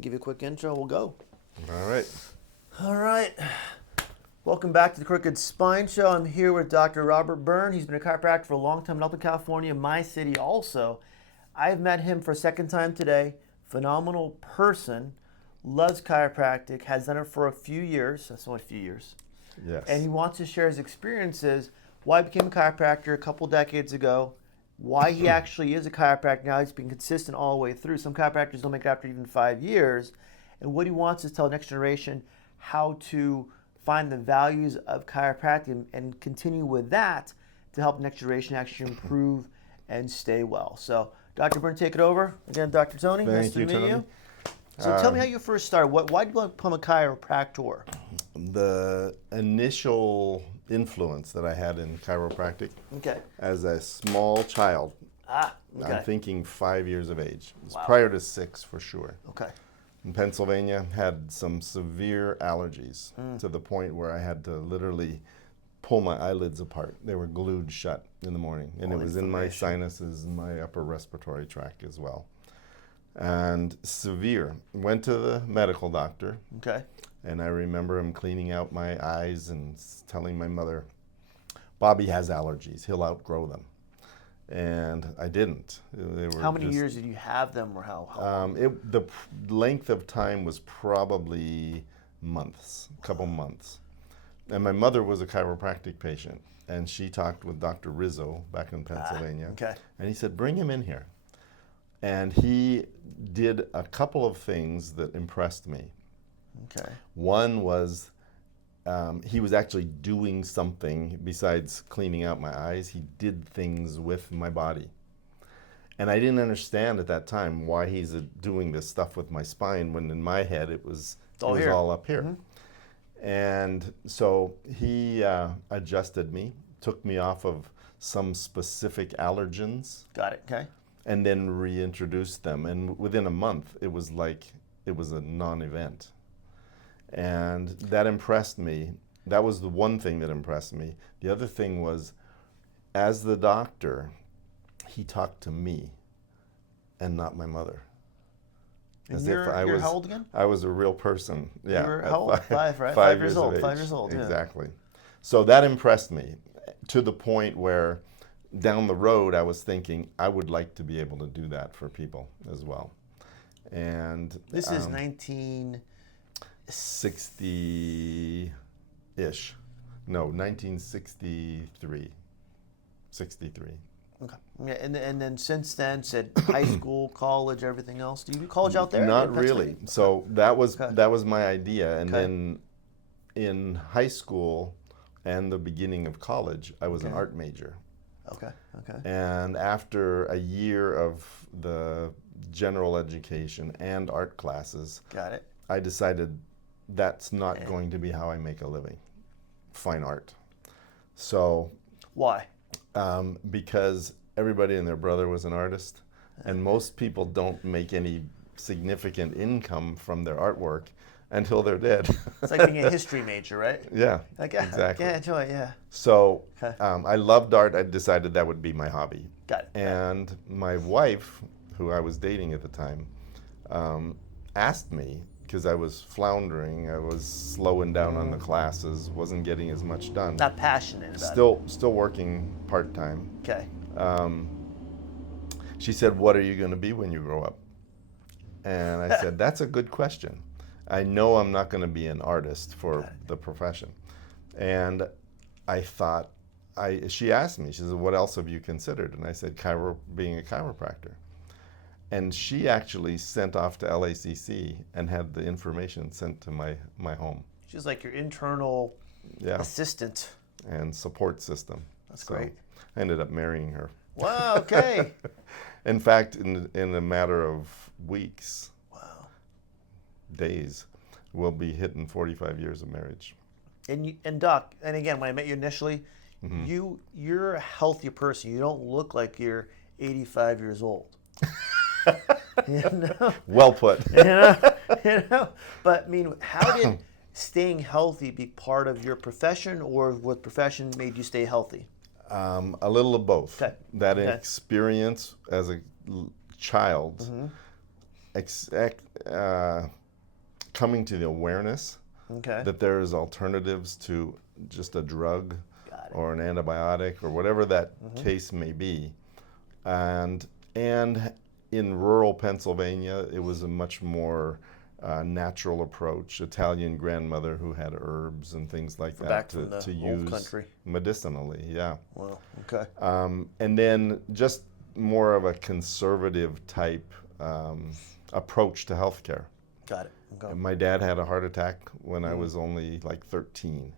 Give you a quick intro, we'll go. All right. All right. Welcome back to the Crooked Spine Show. I'm here with Dr. Robert Bryne. He's been a chiropractor for a long time in Upland, California, my city also. I've met him for a second time today. Phenomenal person, loves chiropractic, has done it for a few years. That's only a few years. Yes. And he wants to share his experiences, why he became a chiropractor a couple decades ago, why he actually is a chiropractor now. He's been consistent all the way through. Some chiropractors don't make it after even 5 years. And what he wants is to tell the next generation how to find the values of chiropractic and continue with that to help the next generation actually improve and stay well. So, Dr. Bryne, take it over. Again, Dr. Tony, nice to meet you. So tell me how you first started. Why did you become a chiropractor? The initial influence that I had in chiropractic as a small child, I'm thinking 5 years of age. It was prior to 6 for sure. Okay. In Pennsylvania, had some severe allergies to the point where I had to literally pull my eyelids apart. They were glued shut in the morning. And it was in my sinuses and my upper respiratory tract as well. And severe. Went to the medical doctor. Okay. And I remember him cleaning out my eyes and telling my mother, Bobby has allergies, he'll outgrow them. And I didn't. They were how many years did you have them, or how long? The length of time was probably months, a couple months. And my mother was a chiropractic patient, and she talked with Dr. Rizzo back in Pennsylvania. And he said, bring him in here. And he did a couple of things that impressed me. One was he was actually doing something besides cleaning out my eyes. He did things with my body. And I didn't understand at that time why he's doing this stuff with my spine when in my head it was all up here. And so he adjusted me, took me off of some specific allergens. Got it, okay. And then reintroduced them. And within a month, it was like it was a non-event. And that impressed me. That was the one thing that impressed me. The other thing was, as the doctor, he talked to me and not my mother. And you're how old again? I was a real person. Yeah. You were how old? 5, right? 5 years old. 5 years old, Exactly. So that impressed me to the point where down the road I was thinking I would like to be able to do that for people as well. And this is 1960-ish. No, 1963. 63. Okay. Yeah, and then since then, said high school, college, everything else. Do you do college out there? Not really. So that was my idea. And then in high school and the beginning of college, I was an art major. Okay. And after a year of the general education and art classes, I decided that's not going to be how I make a living, fine art. So why? Because everybody and their brother was an artist, and most people don't make any significant income from their artwork until they're dead. It's like being a history major, right? Yeah, exactly. Yeah, enjoy, yeah. So I loved art. I decided that would be my hobby. Got it. And my wife, who I was dating at the time, asked me, because I was floundering, I was slowing down on the classes, wasn't getting as much done. Not passionate about it. Still working part-time. Okay. She said, what are you going to be when you grow up? And I said, that's a good question. I know I'm not going to be an artist for the profession. And I thought, she asked me, she said, what else have you considered? And I said, being a chiropractor. And she actually sent off to LACC and had the information sent to my home. She's like your internal assistant. And support system. That's great. I ended up marrying her. Wow, okay. In fact, in a matter of weeks, days, we'll be hitting 45 years of marriage. And Doc, and again, when I met you initially, you're a healthy person. You don't look like you're 85 years old. Well put. But I mean, how did staying healthy be part of your profession, or what profession made you stay healthy? A little of both. That experience as a child coming to the awareness Okay. that there is alternatives to just a drug Got it. or an antibiotic or whatever that case may be. And in rural Pennsylvania, it was a much more natural approach. Italian grandmother who had herbs and things like that Back from the to old use country. medicinally. Yeah. Wow. Okay. And then just more of a conservative type approach to healthcare. Got it. Okay. My dad had a heart attack when I was only like 13.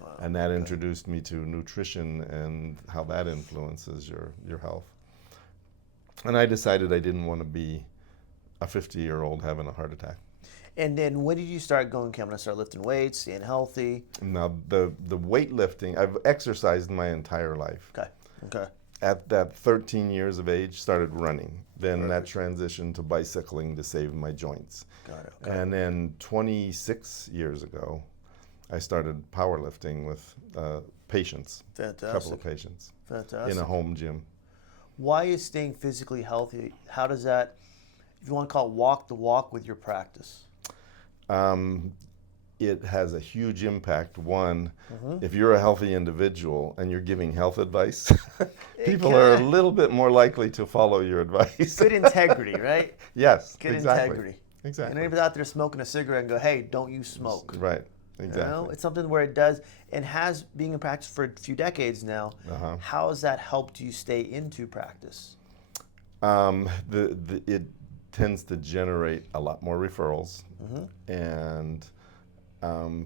Wow. And that introduced me to nutrition and how that influences your health. And I decided I didn't want to be a 50-year-old having a heart attack. And then when did you start going, okay, I'm going to start lifting weights, staying healthy? Now, the weightlifting, I've exercised my entire life. Okay. Okay. At that 13 years of age, started running. Then that transitioned to bicycling to save my joints. Got it. Okay. And then 26 years ago, I started powerlifting with patients, Fantastic. a couple of patients, Fantastic. in a home gym. Why is staying physically healthy, how does that, if you want to call it walk the walk with your practice? It has a huge impact. One, if you're a healthy individual and you're giving health advice, people are a little bit more likely to follow your advice. Good integrity, right? Yes, Good exactly. integrity. Exactly. And anybody out there smoking a cigarette and go, hey, don't you smoke. Right, exactly. You know, it's something where it does, and has being in practice for a few decades now. How has that helped you stay into practice? It tends to generate a lot more referrals, and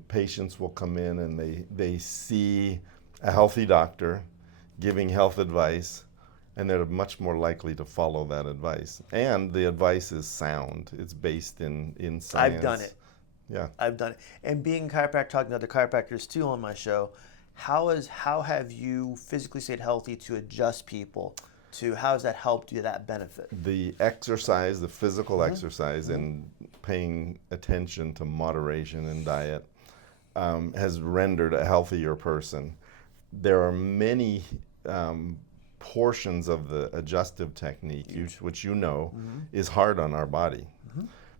patients will come in and they see a healthy doctor giving health advice, and they're much more likely to follow that advice. And the advice is sound. It's based in science. I've done it. Yeah. I've done it. And being a chiropractor, talking to other chiropractors too on my show, how have you physically stayed healthy to adjust people to, how has that helped you, that benefit? The exercise, the physical exercise, and paying attention to moderation in diet has rendered a healthier person. There are many portions of the adjustive technique, which you know is hard on our body.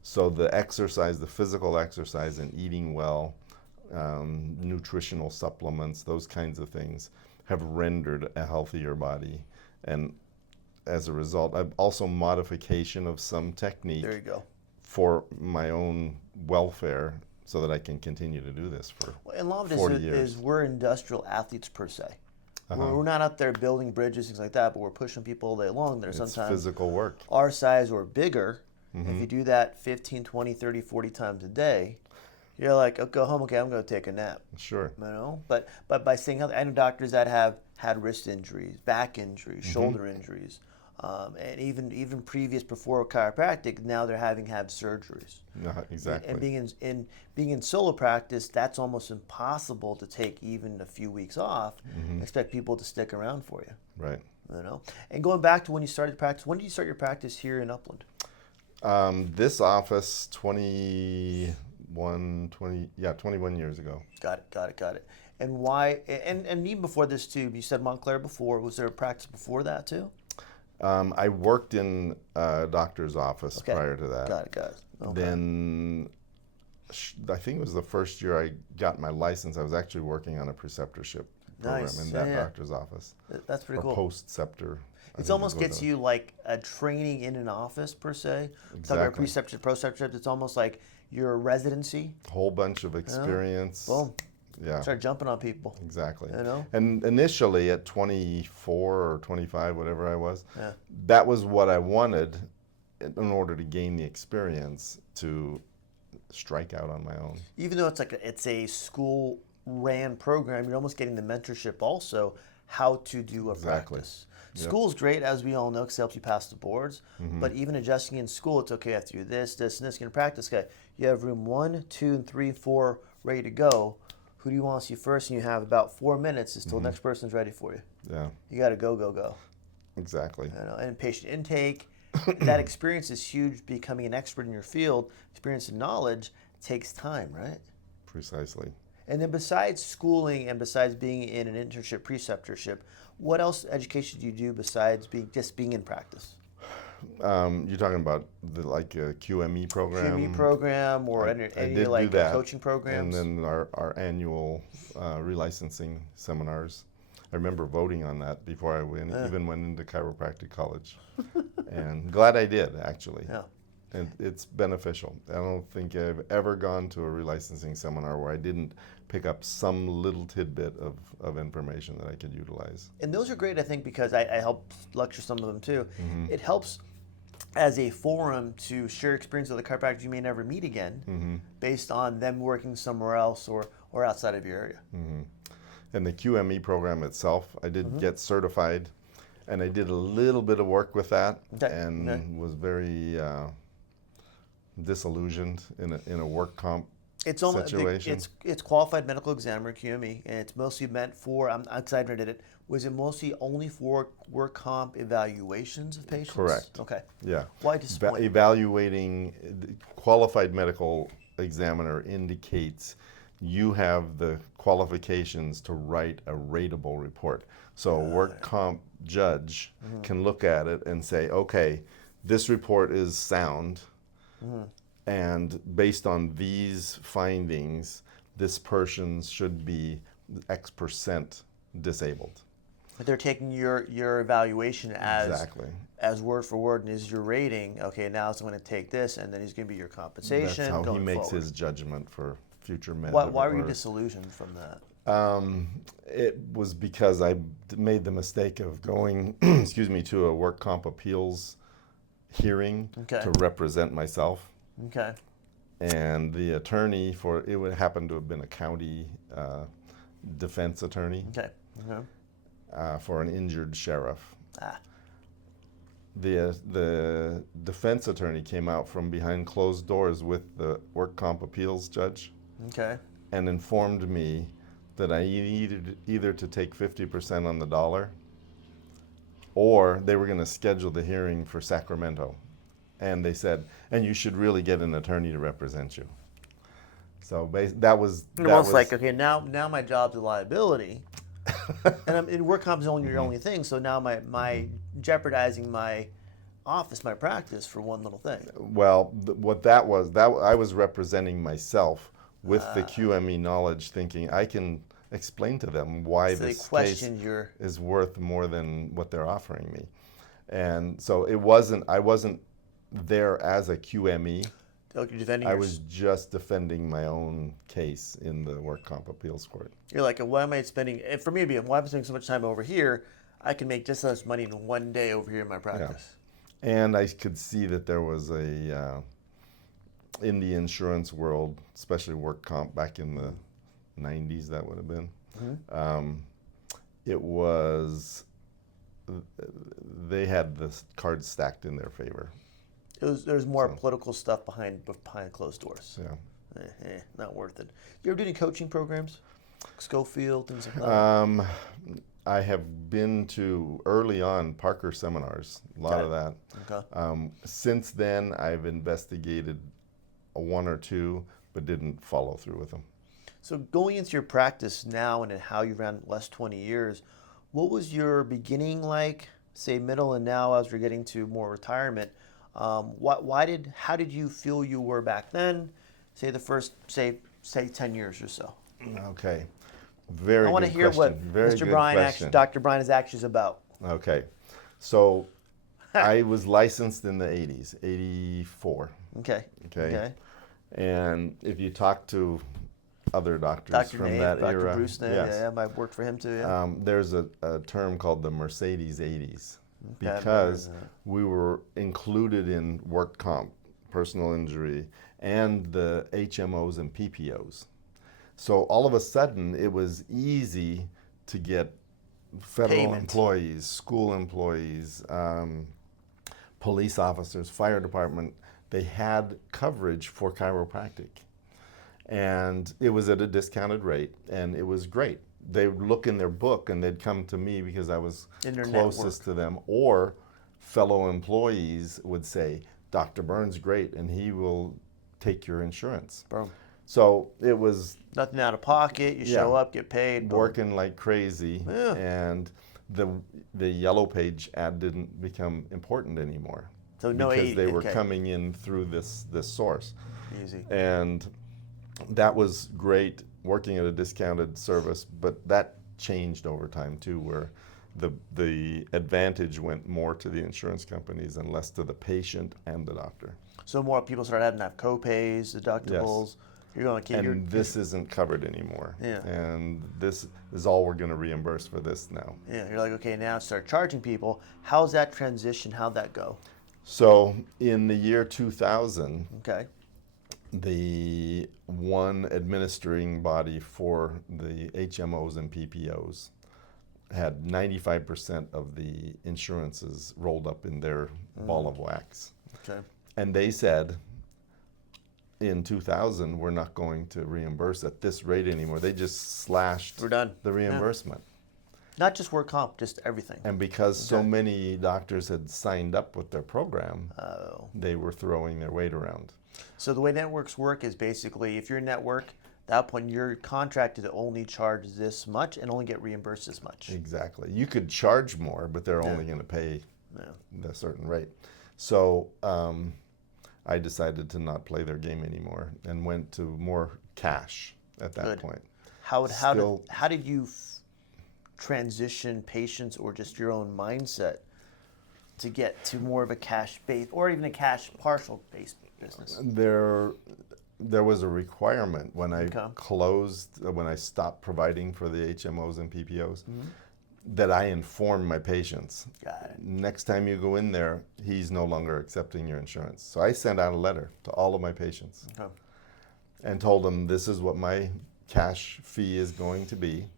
So the exercise, the physical exercise and eating well, nutritional supplements, those kinds of things have rendered a healthier body. And as a result, I've also modification of some technique There you go. for my own welfare so that I can continue to do this for And a lot of 40 this years. is we're industrial athletes per se. We're not out there building bridges, things like that, but we're pushing people all day long. There's It's sometimes physical work. our size or bigger. If you do that 15, 20, 30, 40 times a day, you're like, oh, go home, okay, I'm going to take a nap. Sure. You know, but by staying healthy, I know doctors that have had wrist injuries, back injuries, shoulder injuries, and even before chiropractic, now they're having had surgeries. Exactly. And being in solo practice, that's almost impossible to take even a few weeks off and expect people to stick around for you. Right. You know. And going back to when you started practice, when did you start your practice here in Upland? This office, 21 years ago. Got it. And why? And even before this too, you said Montclair before. Was there a practice before that too? I worked in a doctor's office prior to that. Got it. Okay. Then I think it was the first year I got my license. I was actually working on a preceptorship program in that doctor's office. That's pretty or cool. Post-ceptor. It almost gets you like a training in an office per se. Exactly. Talking about preceptorship, proceptorship, it's almost like your residency. Whole bunch of experience. Boom. Yeah. Start jumping on people. Exactly. You know? And initially at 24 or 25, whatever I was, that was what I wanted in order to gain the experience to strike out on my own. Even though it's a school ran program, you're almost getting the mentorship also how to do a practice. School's great, as we all know, because it helps you pass the boards. But even adjusting in school, it's okay, I have to do this, this, and this. You're going to practice. Okay, you have room 1, 2, and 3, 4 ready to go. Who do you want to see first? And you have about 4 minutes until the next person's ready for you. Yeah. You got to go. Exactly. You know, and patient intake. That experience is huge. Becoming an expert in your field, experience and knowledge takes time, right? Precisely. And then besides schooling and besides being in an internship, preceptorship, what else education do you do besides being in practice? You're talking about the QME program. QME program or I any did like do that, coaching programs? and then our annual relicensing seminars. I remember voting on that before I even went into chiropractic college, and glad I did actually. Yeah. And it's beneficial. I don't think I've ever gone to a relicensing seminar where I didn't pick up some little tidbit of information that I could utilize. And those are great, I think, because I help lecture some of them too. Mm-hmm. It helps as a forum to share experience with the chiropractors you may never meet again, based on them working somewhere else or outside of your area. Mm-hmm. And the QME program itself, I did get certified, and I did a little bit of work with that, and was very disillusioned in a work comp situation. It's qualified medical examiner QME, and it's mostly meant for. I'm excited I did it. Was it mostly only for work comp evaluations of patients? Correct. Okay. Yeah. Why disappoint? Evaluating, qualified medical examiner indicates you have the qualifications to write a rateable report. So a work comp judge can look at it and say, okay, this report is sound, and based on these findings, this person should be X% disabled. But they're taking your evaluation Exactly. as word for word, and is your rating. Okay, now I'm going to take this, and then he's going to be your compensation. That's how going he makes forward. his judgment for future med. Why were you disillusioned from that? It was because I made the mistake of going, excuse me, to a work comp appeals hearing to represent myself. Okay. And the attorney for it would happen to have been a county defense attorney. Okay. For an injured sheriff. Ah. The defense attorney came out from behind closed doors with the work comp appeals judge. Okay. And informed me that I needed either to take 50% on the dollar, or they were going to schedule the hearing for Sacramento. And they said, and you should really get an attorney to represent you. So that was like, okay, now my job's a liability, and work comp is only your only thing. So now my jeopardizing my office, my practice for one little thing. Well, what that was I was representing myself with the QME knowledge, thinking I can explain to them why this case is worth more than what they're offering me. And so I wasn't there as a QME. I was just defending my own case in the work comp appeals court. You're like, why am I spending, for me to be, why am I spending so much time over here? I can make just as much money in one day over here in my practice. Yeah. And I could see that there was in the insurance world, especially work comp back in the 90s, that would have been, they had the cards stacked in their favor. There's more political stuff behind closed doors. Yeah. Not worth it. You ever do any coaching programs? Schofield, things like that? I have been to, early on, Parker seminars, a lot of that. Okay. Since then, I've investigated one or two, but didn't follow through with them. So going into your practice now and how you ran the last 20 years, what was your beginning like, say middle, and now as we're getting to more retirement? How did you feel you were back then? Say the first, say 10 years or so. Okay, very good question. I want to hear what Mr. Bryne, Dr. Bryne is actually about. Okay, so I was licensed in the 80s, 84. Okay. And if you talk to other doctors Dr. from Nate, that Dr. era, Bruce Nate, yeah, I've worked for him too. Yeah. There's a term called the Mercedes 80s. Because we were included in work comp, personal injury, and the HMOs and PPOs. So all of a sudden, it was easy to get federal employees, school employees, police officers, fire department. They had coverage for chiropractic. And it was at a discounted rate, and it was great. They would look in their book and they'd come to me because I was closest to them, or fellow employees would say, Dr. Byrne's great and he will take your insurance. Boom. So it was nothing out of pocket, you show up, get paid. Working like crazy, and the yellow page ad didn't become important anymore. So no because 80, they were okay. coming in through this source. Easy. And that was great working at a discounted service, but that changed over time too, where the advantage went more to the insurance companies and less to the patient and the doctor. So more people started having to have co-pays, deductibles. You're going, okay, And this isn't covered anymore. Yeah. And this is all we're going to reimburse for this now. yeah, you're like, okay, now start charging people. How's that transition? How'd that go? So in the year 2000, Okay. the one administering body for the HMOs and PPOs had 95% of the insurances rolled up in their ball of wax. Okay. And they said, in 2000, we're not going to reimburse at this rate anymore. They just slashed We're done. the reimbursement. Not just work comp, just everything. And because so Okay. many doctors had signed up with their program, Oh. they were throwing their weight around. So the way networks work is basically if you're a network, at that point you're contracted to only charge this much and only get reimbursed this much. Exactly. You could charge more, but they're only going to pay a certain rate. So I decided to not play their game anymore and went to more cash at that Good. point. How did you transition patients or just your own mindset to get to more of a cash based or even a cash partial based business? There was a requirement when I Okay. when I stopped providing for the HMOs and PPOs, that I inform my patients. Got it. Next time you go in there, he's no longer accepting your insurance. So I sent out a letter to all of my patients Okay. and told them this is what my cash fee is going to be,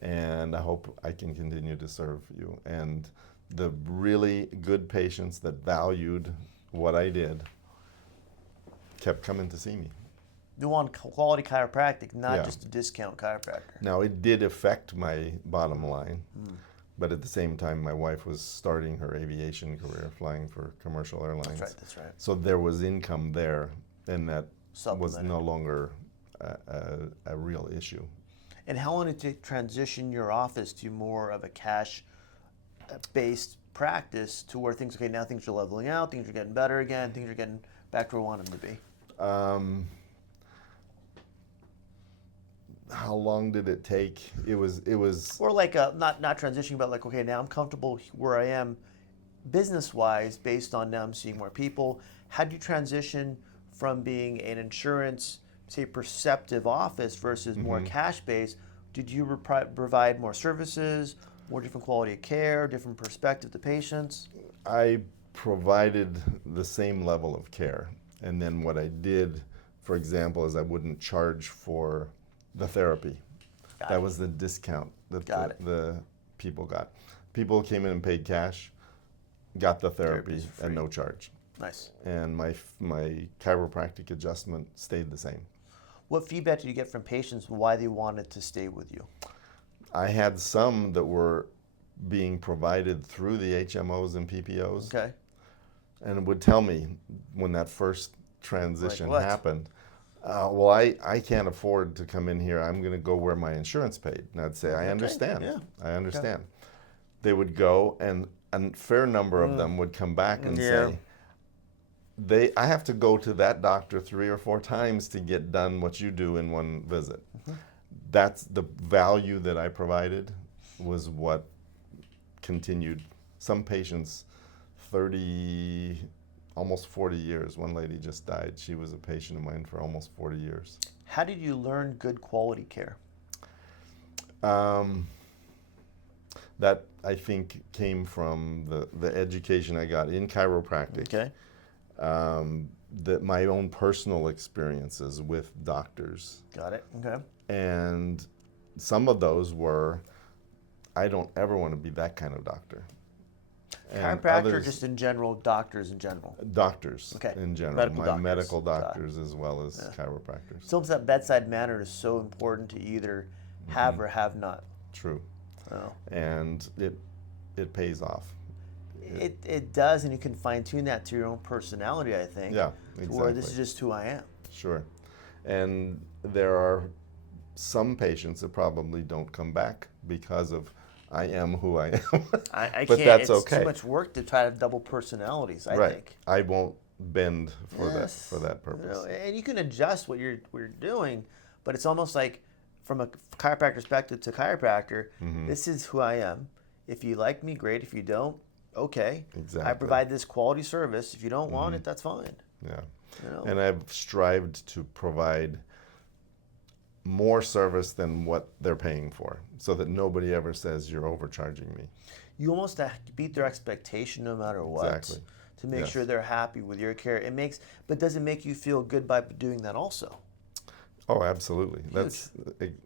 and I hope I can continue to serve you. And the really good patients that valued what I did kept coming to see me. You want quality chiropractic, not Yeah. just a discount chiropractor. Now, it did affect my bottom line, but at the same time, my wife was starting her aviation career, flying for commercial airlines. That's right. So there was income there, and that was Supplemented. no longer a real issue. And how long did it transition your office to more of a cash-based practice to where things, okay, now things are leveling out, things are getting better again, things are getting back to where we want them to be? How long did it take? It was Or like not transitioning, but like, okay, now I'm comfortable where I am business-wise based on now I'm seeing more people. How do you transition from being an insurance, say, perceptive office versus more cash-based? Did you provide more services, more different quality of care, different perspective to patients? I provided the same level of care. And then what I did, for example, is I wouldn't charge for the therapy. That was the discount that the people got. People came in and paid cash, got the therapy and no charge. Nice. And my chiropractic adjustment stayed the same. What feedback did you get from patients why they wanted to stay with you? I had some that were being provided through the HMOs and PPOs. Okay. And would tell me when that first transition Like what? happened, well, I can't afford to come in here. I'm going to go where my insurance paid. And I'd say, I understand. Yeah. I understand. They would go, and a fair number of them would come back and say, I have to go to that doctor 3 or 4 times to get done what you do in one visit. That's the value that I provided was what continued. Some patients, 30, almost 40 years. One lady just died. She was a patient of mine for almost 40 years. How did you learn good quality care? That I think came from the education I got in chiropractic. Okay. My own personal experiences with doctors. Got it. Okay. And some of those were, I don't ever want to be that kind of doctor. And Chiropractor, just in general, doctors in general. Doctors in general. Medical doctors. Doctors as well as chiropractors. So that bedside manner is so important to either have or have not. True. Oh. And it pays off. It does, and you can fine tune that to your own personality, I think. Yeah, exactly. Where this is just who I am. Sure. And there are some patients that probably don't come back because of I am who I am. I But can't. that's It's okay. too much work to try to have double personalities, I Right. think. I won't bend for Yes. that You purpose. know, and you can adjust what you're doing, but it's almost like from a chiropractor perspective to chiropractor, this is who I am. If you like me, great. If you don't, okay. I Exactly. provide this quality service. If you don't want it, that's fine. Yeah. You know? And I've strived to provide more service than what they're paying for, so that nobody ever says you're overcharging me. You almost have to beat their expectation no matter what. Exactly. To make Yes. sure they're happy with your care. But does it make you feel good by doing that also? Oh, absolutely. Huge.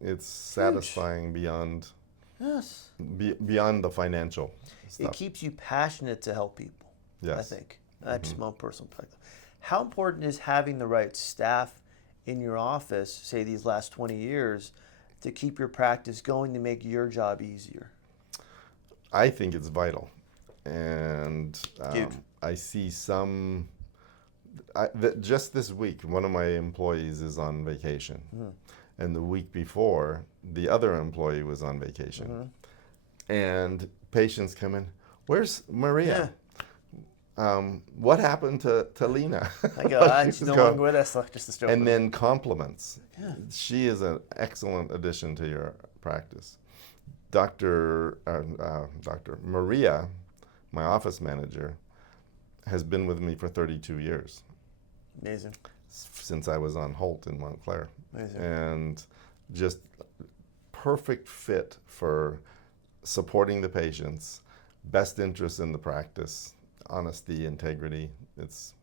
It's satisfying beyond Yes. beyond the financial It stuff. keeps you passionate to help people. Yes. I think. That's just my own personal perspective. How important is having the right staff in your office, say these last 20 years, to keep your practice going to make your job easier? I think it's vital, and Huge. I see some. Just this week, one of my employees is on vacation, and the week before, the other employee was on vacation, and patients come in. Where's Maria? What happened to Lena? I go, she's no go- longer with us, just a stroke. And then compliments. Yeah. She is an excellent addition to your practice. Dr. Maria, my office manager, has been with me for 32 years. Amazing. Since I was on Holt in Montclair. Amazing. And just perfect fit for supporting the patients, best interest in the practice, honesty, integrity. It's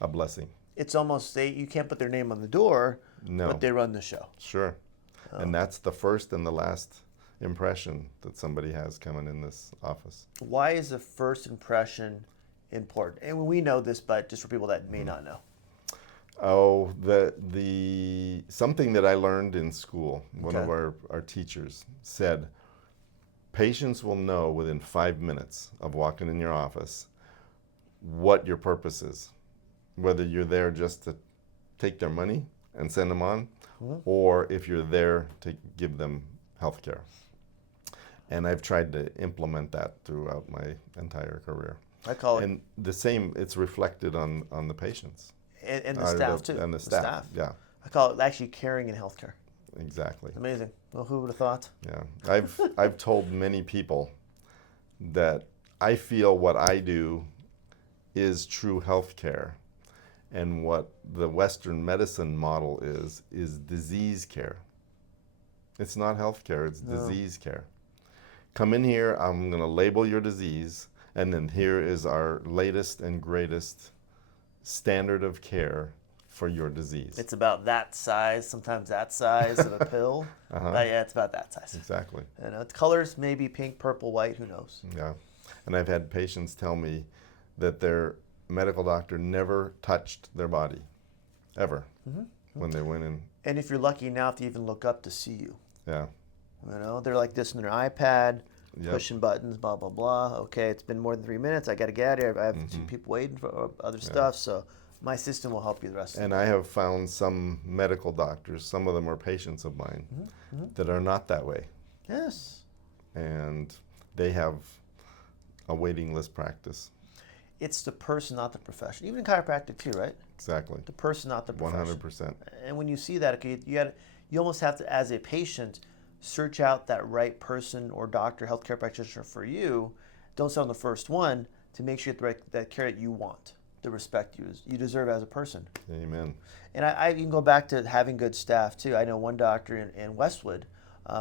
a blessing. It's almost, you can't put their name on the door, No. but they run the show. Sure. And that's the first and the last impression that somebody has coming in this office. Why is the first impression important? And we know this, but just for people that may not know. Oh, the something that I learned in school, one of our teachers said, patients will know within 5 minutes of walking in your office what your purpose is. Whether you're there just to take their money and send them on, or if you're there to give them health care. And I've tried to implement that throughout my entire career. I call it, And the same, it's reflected on the patients. and the staff too. And the staff, yeah, I call it actually caring in healthcare. exactly. Amazing. Well, who would have thought? Yeah, I've told many people that I feel what I do is true health care, and what the Western medicine model is disease care. It's not health care, it's disease care. Come in here, I'm going to label your disease, and then here is our latest and greatest standard of care for your disease. It's about that size, sometimes that size of a pill. But yeah, it's about that size. Exactly. You know, it's colors, maybe pink, purple, white, who knows? Yeah. And I've had patients tell me that their medical doctor never touched their body, ever, when they went in. And if you're lucky enough to even look up to see you. Yeah. You know, they're like this on their iPad, Yep. pushing buttons, blah, blah, blah. Okay, it's been more than 3 minutes. I got to get out of here. I have 2 people waiting for other stuff. So my system will help you the rest of the And I have found some medical doctors, some of them are patients of mine, that are not that way. Yes. And they have a waiting list practice. It's the person, not the profession. Even in chiropractic too, right? Exactly. The person, not the profession. 100%. And when you see that, okay, you almost have to, as a patient, search out that right person or doctor, healthcare practitioner for you. Don't sell on the first one to make sure you get that care that you want, the respect you deserve as a person. Amen. And I can go back to having good staff too. I know one doctor in Westwood,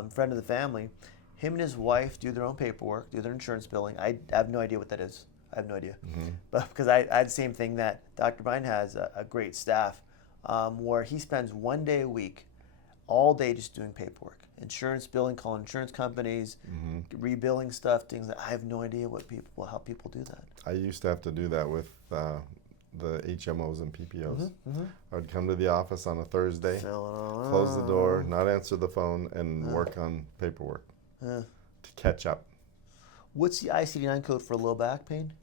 friend of the family, him and his wife do their own paperwork, do their insurance billing. I have no idea what that is. I have no idea. But because I had the same thing that Dr. Bryne has, a great staff, where he spends 1 day a week, all day just doing paperwork. Insurance billing, calling insurance companies, rebilling stuff, things that I have no idea how people do that. I used to have to do that with the HMOs and PPOs. I would come to the office on a Thursday, close the door, not answer the phone, and work on paperwork to catch up. What's the ICD-9 code for low back pain?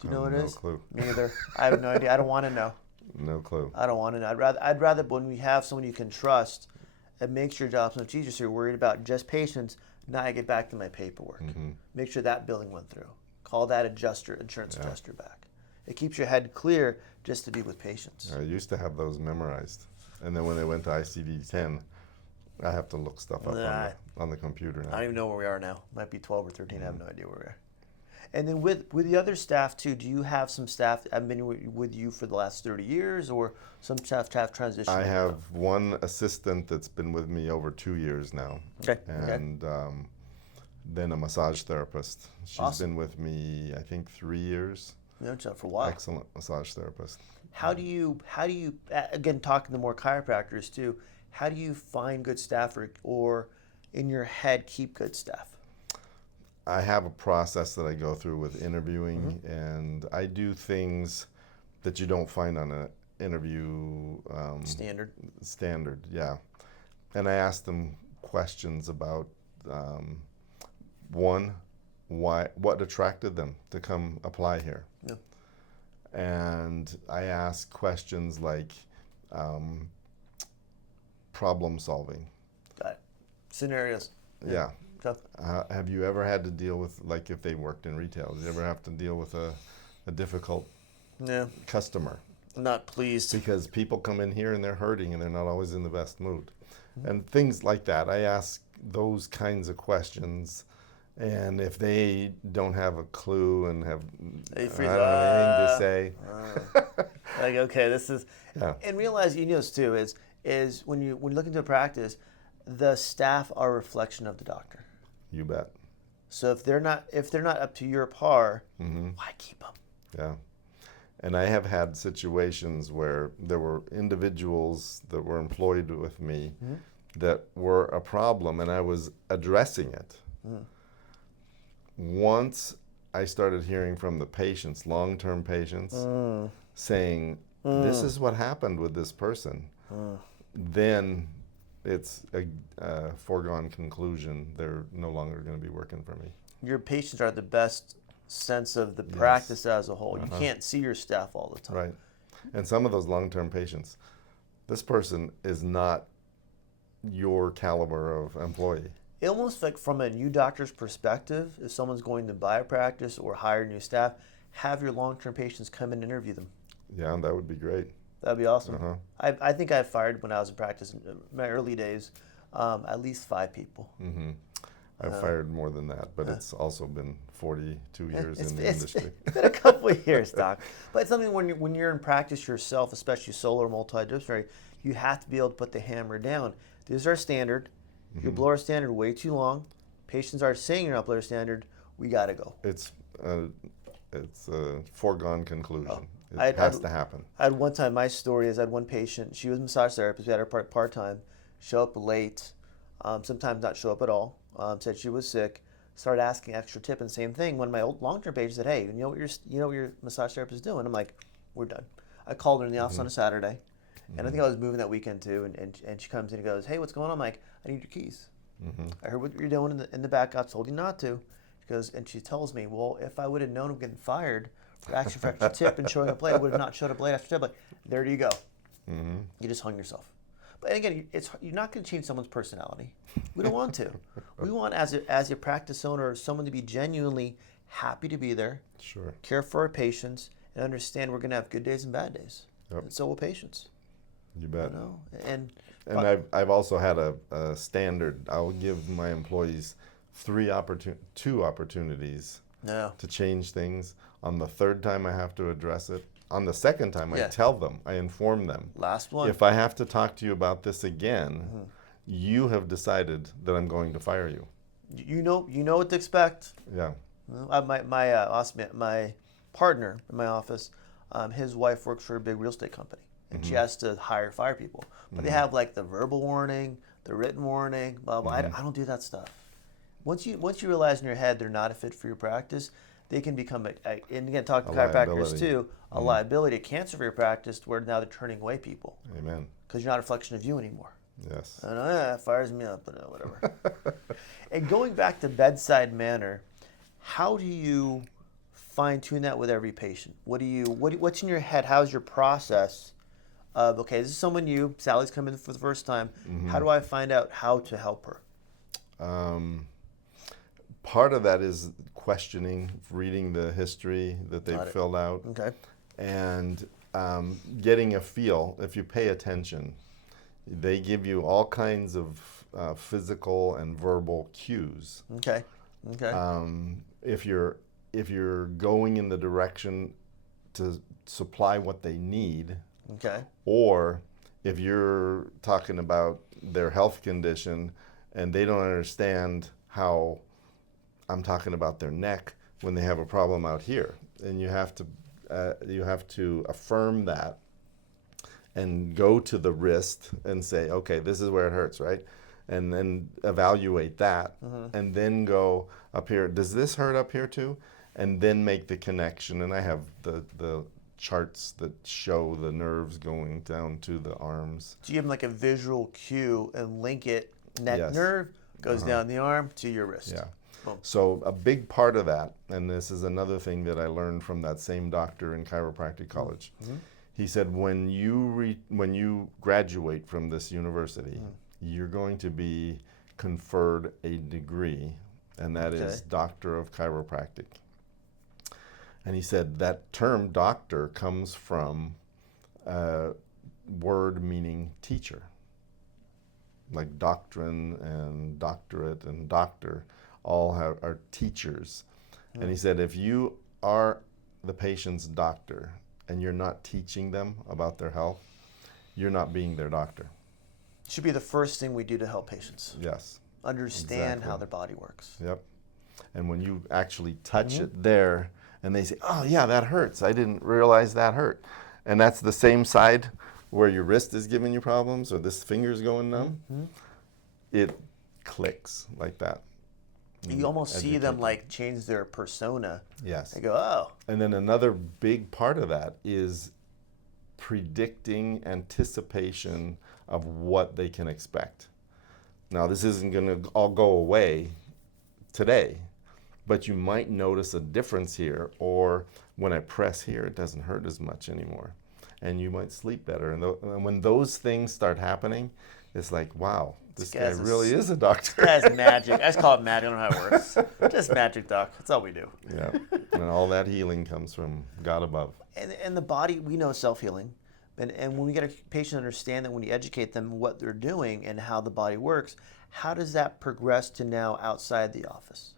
Do you know what it is? No clue. Me neither. I have no idea. I don't want to know. No clue. I don't want to know. I'd rather when we have someone you can trust, it makes your job so much easier. So you're worried about just patients. Now I get back to my paperwork. Make sure that billing went through. Call that insurance adjuster back. It keeps your head clear just to be with patients. I used to have those memorized. And then when they went to ICD-10, I have to look stuff up on the computer now. I don't even know where we are now. Might be 12 or 13. I have no idea where we are. And then with the other staff too, do you have some staff that have been with you for the last 30 years, or some staff transitioned? I have one assistant that's been with me over 2 years now. Okay. And then a massage therapist. She's Awesome. been with me, I think, 3 years. You know, for a while. Excellent massage therapist. How do you again, talking to more chiropractors too, how do you find good staff or in your head keep good staff? I have a process that I go through with interviewing, and I do things that you don't find on an interview standard, yeah. And I ask them questions about one, what attracted them to come apply here. Yeah. And I ask questions like problem solving. Got it. Scenarios. Yeah. So, have you ever had to deal with, like if they worked in retail, did you ever have to deal with a difficult customer? Not pleased. Because people come in here and they're hurting and they're not always in the best mood. And things like that. I ask those kinds of questions. And if they don't have a clue and have anything to say, like, okay, this is, and realize, you know, this too, is when you look into a practice, the staff are a reflection of the doctor. You bet. So if they're not up to your par, why keep them? Yeah. And I have had situations where there were individuals that were employed with me that were a problem, and I was addressing it. Once I started hearing from the patients, long-term patients, saying, this is what happened with this person, then it's a foregone conclusion. They're no longer going to be working for me. Your patients are the best sense of the practice as a whole. You can't see your staff all the time. Right. And some of those long-term patients, this person is not your caliber of employee. Almost like from a new doctor's perspective, if someone's going to buy a practice or hire new staff, have your long-term patients come and interview them. Yeah, that would be great. That'd be awesome. I think I fired, when I was in practice in my early days, at least 5 people. I've fired more than that, but it's also been 42 years in the industry. It's been a couple of years, Doc. But it's something when you're in practice yourself, especially solo or multidisciplinary, you have to be able to put the hammer down. This is our standard. If you blow our standard way too long, patients are saying you're not below our standard, we got to go. It's a foregone conclusion. It has to happen. I had one time, my story is I had one patient, she was a massage therapist, we had her part-time, show up late, sometimes not show up at all, said she was sick, started asking extra tip, and same thing. One of my old long-term patients said, hey, you know what your massage therapist is doing? I'm like, we're done. I called her in the office on a Saturday, and I think I was moving that weekend too, and she comes in and goes, hey, what's going on? I'm like, I need your keys. I heard what you're doing in the back. I told you not to. She goes, and she tells me, well, if I would have known I'm getting fired for asking for extra tip and showing up late, I would have not showed up late after tip. Like, there you go. You just hung yourself. But again, you're not going to change someone's personality. We don't want to. We want, as a practice owner, someone to be genuinely happy to be there, care for our patients, and understand we're going to have good days and bad days. And so will patients. You bet. You know? And I've also had a standard. I'll give my employees 2 opportunities to change things. On the 3rd time, I have to address it. On the 2nd time, I tell them, I inform them. Last one. If I have to talk to you about this again, you have decided that I'm going to fire you. You know what to expect. Yeah. My partner in my office, his wife works for a big real estate company, and she has to fire people. But they have like the verbal warning, the written warning, blah blah. I don't do that stuff. Once you realize in your head they're not a fit for your practice, they can become and again, talking to chiropractors too, a liability, a cancer for your practice, where now they're turning away people. Amen. Because you're not a reflection of you anymore. Yes. And it fires me up, but whatever. And going back to bedside manner, how do you fine tune that with every patient? What's in your head? How's your process of, okay, this is someone new, Sally's coming for the first time. How do I find out how to help her? part of that is questioning, reading the history that they've filled out, Okay. and getting a feel. If you pay attention, they give you all kinds of physical and verbal cues. Okay. Okay. If you're going in the direction to supply what they need, Okay. or if you're talking about their health condition and they don't understand how I'm talking about their neck when they have a problem out here, and you have to affirm that and go to the wrist and say, okay, this is where it hurts, right? And then evaluate that, and then go up here. Does this hurt up here too? And then make the connection. And I have the charts that show the nerves going down to the arms. So you give them like a visual cue and link it. Neck Yes. nerve goes down the arm to your wrist. Yeah. Boom. So a big part of that, and this is another thing that I learned from that same doctor in chiropractic college. He said, when you graduate from this university, you're going to be conferred a degree, and that is Doctor of Chiropractic. And he said that term doctor comes from a word meaning teacher. Like doctrine and doctorate and doctor all are teachers. And he said, if you are the patient's doctor and you're not teaching them about their health, you're not being their doctor. Should be the first thing we do to help patients. Yes. Understand how their body works. Yep. And when you actually touch it there and they say, oh yeah, that hurts. I didn't realize that hurt. And that's the same side where your wrist is giving you problems or this finger's going numb. It clicks like that. You almost see them like change their persona. Yes. They go, oh. And then another big part of that is predicting anticipation of what they can expect. Now, this isn't going to all go away today, but you might notice a difference here, or when I press here, it doesn't hurt as much anymore. And you might sleep better. And when those things start happening, it's like, wow, this guy really is a doctor. That's magic. I just call it magic. I don't know how it works. Just magic, doc. That's all we do. Yeah. And all that healing comes from God above. And the body, we know self-healing. And when we get a patient to understand that when you educate them what they're doing and how the body works, how does that progress to now outside the office?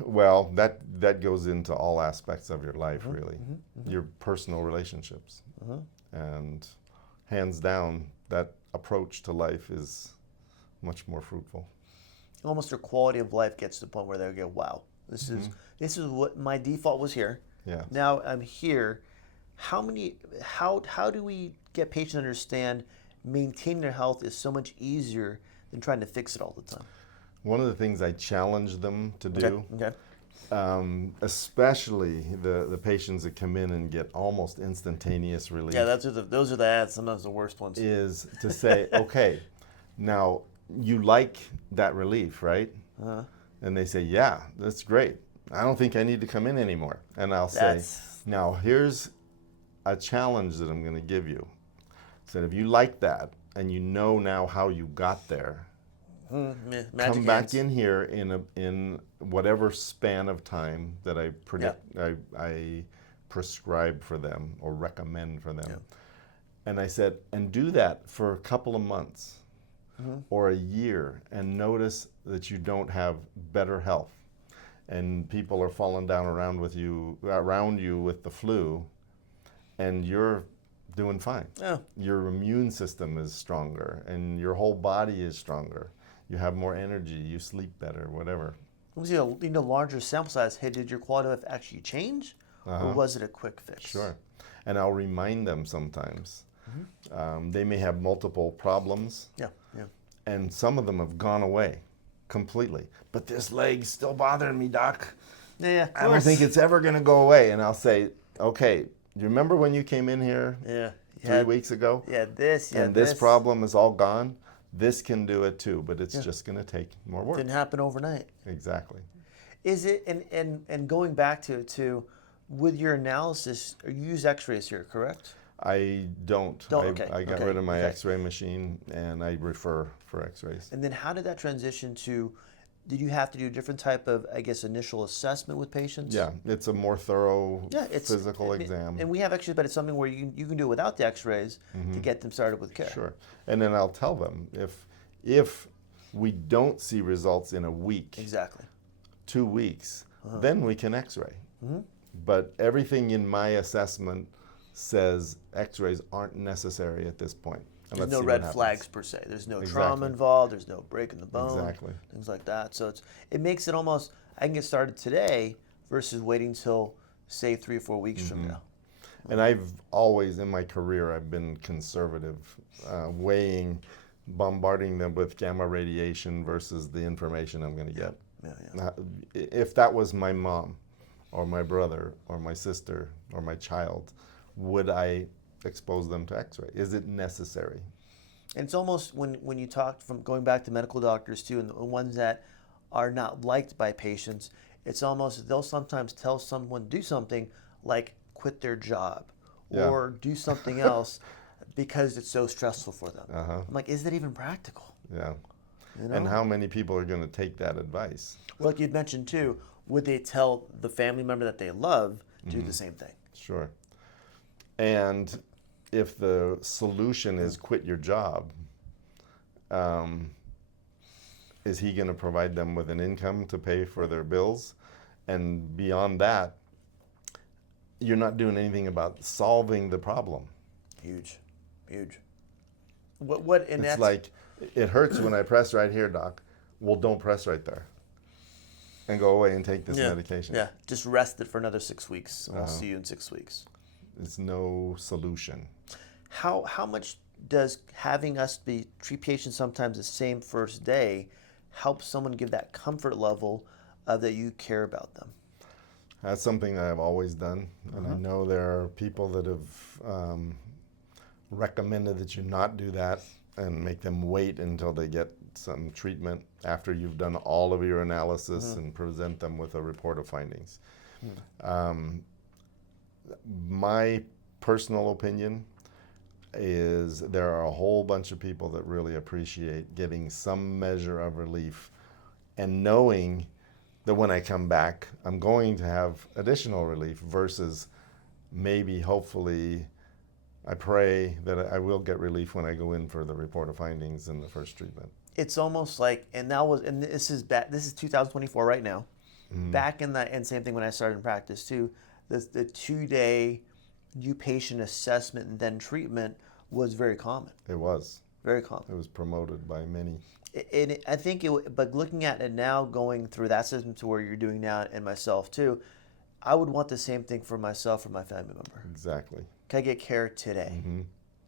Well, that goes into all aspects of your life, really. Your personal relationships. And hands down, that approach to life is much more fruitful. Almost their quality of life gets to the point where they go, wow, this is what my default was here. Yeah. Now I'm here. How do we get patients to understand maintaining their health is so much easier than trying to fix it all the time? One of the things I challenge them to do, especially the patients that come in and get almost instantaneous relief. Yeah, those are the ads, sometimes the worst ones. Is to say, okay, now you like that relief, right? And they say, yeah, that's great. I don't think I need to come in anymore. And I'll say, now here's a challenge that I'm going to give you. So if you like that and you know now how you got there, come back in here in whatever span of time that I predict, I prescribe for them or recommend for them. And I said, and do that for a couple of months or a year, and notice that you don't have better health, and people are falling down around you with the flu, and you're doing fine. Your immune system is stronger, and your whole body is stronger. You have more energy, you sleep better, whatever. Was it a larger sample size? Hey, did your quality of life actually change, or was it a quick fix? Sure. And I'll remind them sometimes. They may have multiple problems. And some of them have gone away completely. But this leg's still bothering me, doc. I don't think it's ever going to go away. And I'll say, okay, do you remember when you came in here 3 weeks ago? This problem is all gone. This can do it too, but it's just going to take more work. Didn't happen overnight. Exactly. Is it, and going back to it too, with your analysis, you use x-rays here, correct? I don't. I got rid of my x-ray machine and I refer for x-rays. And then how did that transition to Did you have to do a different type of, I guess, initial assessment with patients? Yeah, it's a more thorough It's physical exam. And we have actually, but it's something where you can do it without the X-rays to get them started with care. Sure. And then I'll tell them if we don't see results in a week, Exactly. 2 weeks, then we can X-ray. But everything in my assessment says X-rays aren't necessary at this point. And There's let's no see red what happens. flags per se. There's no Exactly. trauma involved. There's no break in the bone. Exactly. Things like that. So it makes it almost, I can get started today versus waiting till, say, 3 or 4 weeks from now. And I've always, in my career, I've been conservative, bombarding them with gamma radiation versus the information I'm going to get. Now, if that was my mom or my brother or my sister or my child, would I expose them to X-ray? Is it necessary? And it's almost when you talk from going back to medical doctors too, and the ones that are not liked by patients, it's almost they'll sometimes tell someone do something like quit their job or do something else because it's so stressful for them. I'm like, is that even practical? Yeah. You know? And how many people are going to take that advice? Well, like you'd mentioned too, would they tell the family member that they love to do the same thing? Sure. And if the solution is quit your job, is he going to provide them with an income to pay for their bills? And beyond that, you're not doing anything about solving the problem. Huge. What? And it's like, it hurts when I press right here, doc. Well, don't press right there. And go away and take this medication. Yeah, just rest it for another 6 weeks, and we'll see you in 6 weeks. It's no solution. How much does having us treat patients sometimes the same first day help someone give that comfort level that you care about them? That's something that I've always done, and I know there are people that have recommended that you not do that and make them wait until they get some treatment after you've done all of your analysis and present them with a report of findings. My personal opinion is there are a whole bunch of people that really appreciate getting some measure of relief and knowing that when I come back, I'm going to have additional relief versus maybe, hopefully, I pray that I will get relief when I go in for the report of findings in the first treatment. It's almost like, and this is 2024 right now. Back in and same thing when I started in practice too. The 2-day new patient assessment and then treatment was very common. It was. Very common. It was promoted by many. I think but looking at it now, going through that system to where you're doing now, and myself too, I would want the same thing for myself or my family member. Exactly. Can I get care today?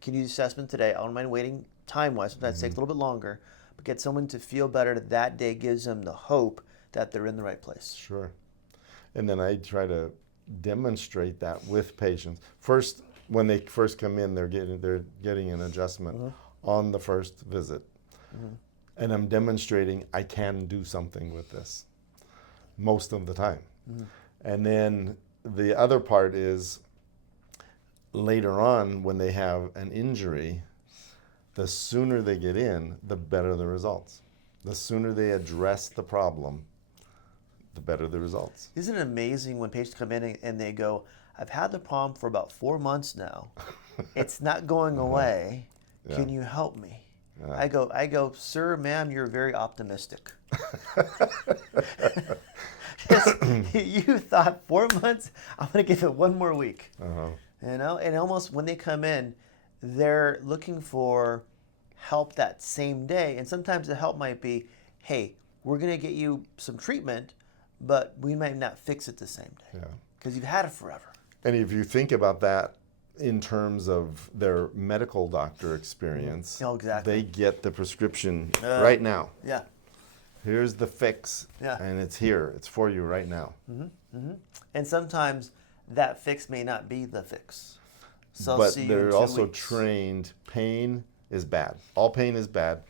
Can you do assessment today? I don't mind waiting time-wise. Sometimes it takes a little bit longer, but get someone to feel better that day gives them the hope that they're in the right place. Sure. And then I try to demonstrate that with patients. First, when they first come in, they're getting an adjustment on the first visit. And I'm demonstrating I can do something with this most of the time. And then the other part is later on when they have an injury, the sooner they get in, the better the results. The sooner they address the problem, the better the results. Isn't it amazing when patients come in and they go, I've had the problem for about 4 months now. It's not going away. Can you help me? I go, sir, ma'am, you're very optimistic. You thought 4 months? I'm going to give it 1 more week. You know, and almost when they come in, they're looking for help that same day. And sometimes the help might be, hey, we're going to get you some treatment, but we might not fix it the same day because you've had it forever. And if you think about that in terms of their medical doctor experience, they get the prescription right now. Yeah. Here's the fix, and it's here. It's for you right now. And sometimes that fix may not be the fix. So but they're also trained, pain is bad. All pain is bad.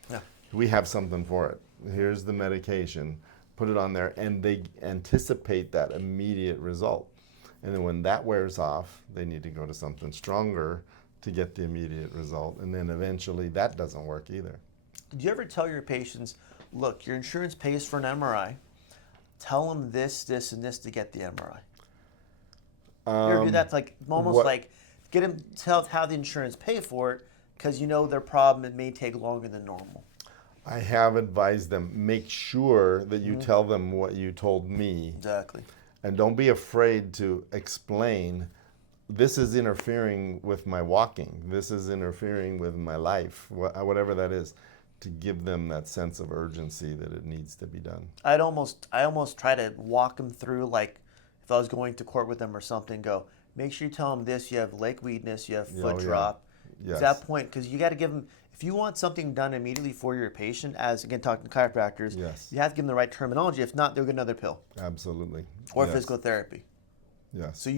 We have something for it. Here's the medication. Put it on there, and they anticipate that immediate result. And then when that wears off, they need to go to something stronger to get the immediate result. And then eventually that doesn't work either. Did you ever tell your patients, look, your insurance pays for an MRI. Tell them this, this, and this to get the MRI? You ever do that? Like almost what- like get them tell how the insurance pay for it because you know their problem it may take longer than normal. I have advised them, make sure that you tell them what you told me. Exactly. And don't be afraid to explain, this is interfering with my walking. This is interfering with my life, whatever that is, to give them that sense of urgency that it needs to be done. I almost try to walk them through, like if I was going to court with them or something, go, make sure you tell them this, you have leg weakness, you have foot drop. Yes. At that point, because you got to give them, if you want something done immediately for your patient, as again, talking to chiropractors, Yes. you have to give them the right terminology. If not, they'll get another pill. Absolutely. Or Yes. physical therapy. Yes. So if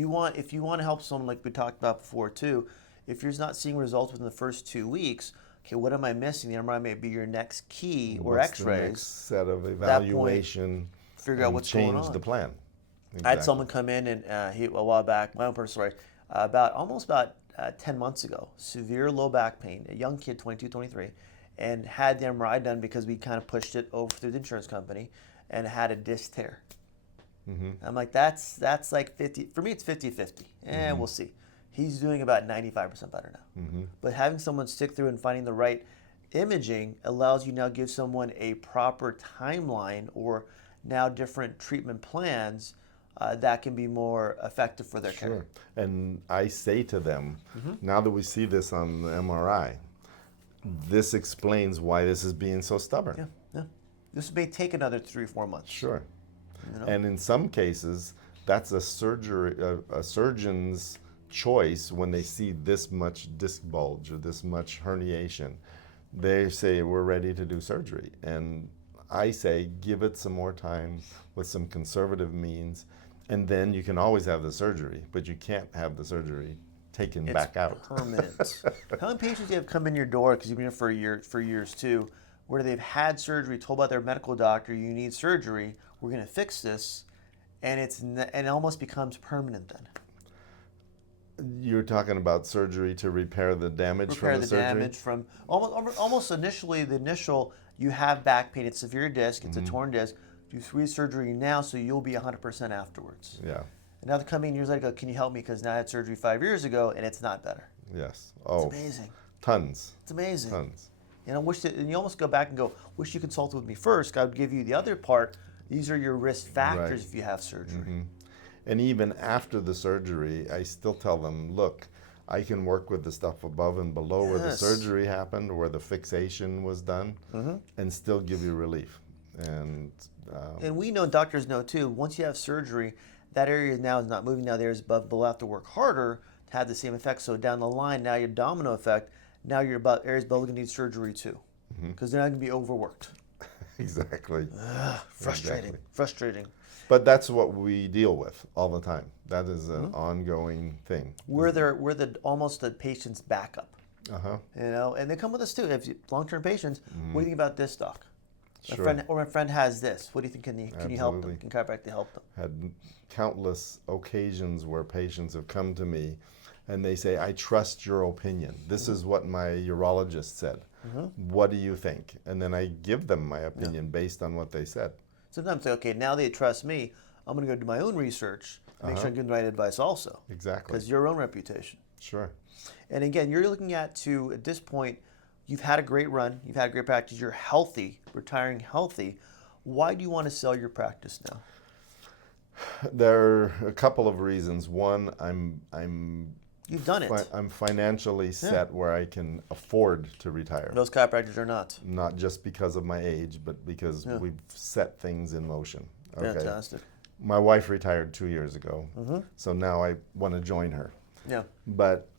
you want to help someone, like we talked about before too, if you're not seeing results within the first 2 weeks, okay, what am I missing? The MRI may be your next key, or What's the X-rays. next set of point, evaluation, figure out and what's going change on. the plan. I had someone come in and a while back, my own personal story, almost 10 months ago, severe low back pain, a young kid, 22, 23, and had the MRI done because we kind of pushed it over through the insurance company and had a disc tear. I'm like, that's like 50, for me it's 50-50, we'll see. He's doing about 95% better now. But having someone stick through and finding the right imaging allows you now to give someone a proper timeline or now different treatment plans that can be more effective for their care. Sure. And I say to them, now that we see this on the MRI, this explains why this is being so stubborn. Yeah. This may take another 3 or 4 months. Sure. You know? And in some cases, that's a surgeon's choice when they see this much disc bulge or this much herniation. They say, we're ready to do surgery. And I say, give it some more time with some conservative means, and then you can always have the surgery, but you can't have the surgery taken back out. Permanent. How many patients do you have come in your door, because you've been here for years too, where they've had surgery, told by their medical doctor, you need surgery, we're going to fix this, and it almost becomes permanent then. You're talking about surgery to repair the damage from the surgery? Repair the damage from, almost initially, you have back pain, it's severe disc, it's a torn disc, do 3 surgery now so you'll be 100% afterwards. Yeah. And now they're coming years later, go, can you help me, because now I had surgery 5 years ago and it's not better. Yes. It's amazing. Tons. It's amazing. Tons. And you almost go back and go, wish you consulted with me first. I would give you the other part. These are your risk factors if you have surgery. And even after the surgery, I still tell them, look, I can work with the stuff above and below where the surgery happened, where the fixation was done, and still give you relief. And we know, doctors know too, once you have surgery, that area now is not moving. Now the areas above, below have to work harder to have the same effect. So down the line, now your domino effect, now your areas below are going to need surgery too, because they're not going to be overworked. Exactly. Frustrating. Exactly. Frustrating. But that's what we deal with all the time. That is an ongoing thing. We're almost the patient's backup. You know, and they come with us too. If long-term patients, what do you think about this, doc? Sure. My friend has this. What do you think? Can you help them? Can chiropractic help them? Had countless occasions where patients have come to me and they say, I trust your opinion. This is what my urologist said. What do you think? And then I give them my opinion based on what they said. Sometimes say, okay, now they trust me, I'm going to go do my own research, make sure I'm giving the right advice also. Exactly. Because your own reputation. Sure. And again, you're looking at this point, you've had a great run, you've had a great practice, you're healthy, retiring healthy. Why do you want to sell your practice now? There are a couple of reasons. One, You've done it. I'm financially set where I can afford to retire. Those chiropractors are not. Not just because of my age, but because we've set things in motion. Okay. Fantastic. My wife retired 2 years ago, so now I want to join her. Yeah. But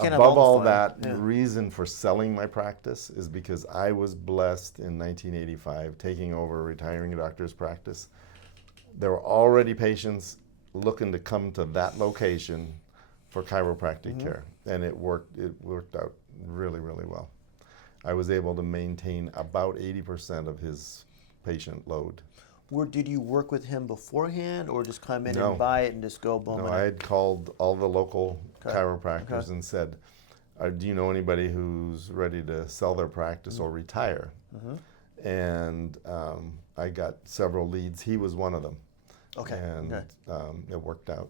can't have all above the all fun. that, Yeah. the reason for selling my practice is because I was blessed in 1985 taking over a retiring doctor's practice. There were already patients looking to come to that location for chiropractic care, and it worked out really, really well. I was able to maintain about 80% of his patient load. Did you work with him beforehand, or just come in No. and buy it and just go boom? No, I had called all the local chiropractors and said, do you know anybody who's ready to sell their practice or retire? And I got several leads. He was one of them. Okay. And Okay. It worked out.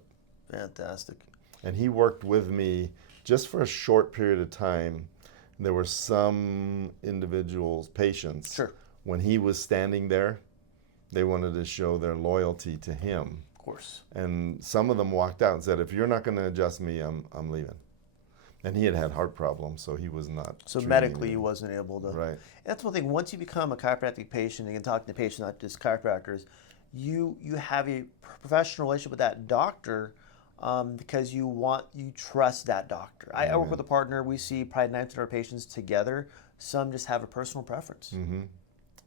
Fantastic. And he worked with me just for a short period of time. There were some individuals, patients, Sure. when he was standing there, they wanted to show their loyalty to him. Of course. And some of them walked out and said, if you're not going to adjust me, I'm leaving. And he had heart problems, so he was not. So treating medically, me. he wasn't able to. Right. And that's one thing. Once you become a chiropractic patient, you can talk to the patient, not just chiropractors. You have a professional relationship with that doctor because you trust that doctor. I work with a partner. We see probably 9 of our patients together. Some just have a personal preference,